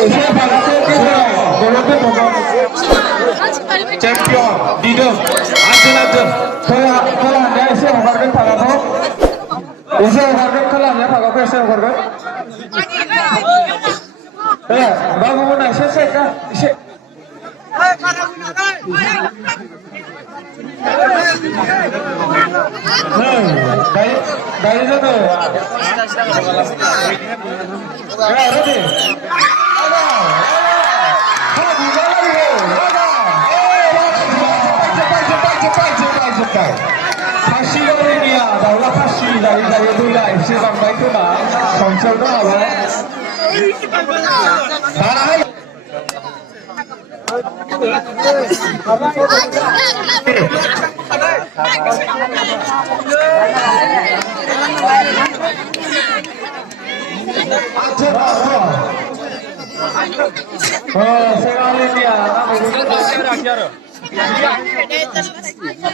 Ese balance Dorothy Mogon champion leader Arjun Kala anda ese hogarkan thagaku ese hogarkan kala anda thagaku ese hogarkan babu mana ese ka ese dari jatuh ready cepat Pasti dari dia, daulah pasti dari dulu lah. FC Bangbai itu lah, konsol tu apa? Barang. Oh, sekali dia.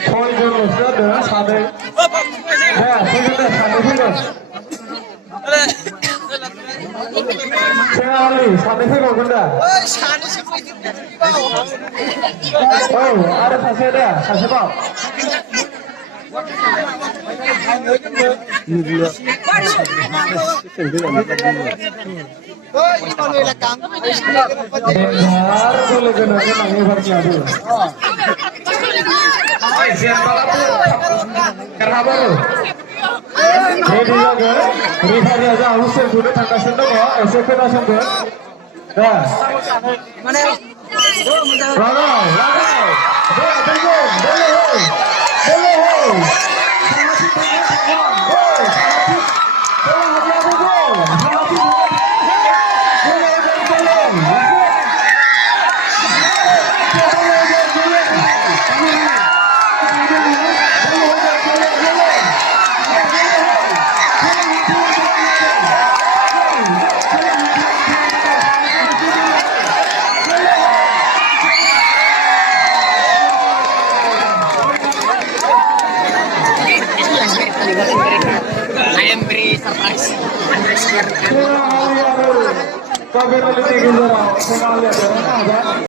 Koi dulu sudah sampai. Ya, sudah sampai sudah. Sekali sampai sudah bunda. Oh, ada pasir dah, pasir bau. I am very surprised. Kau berada di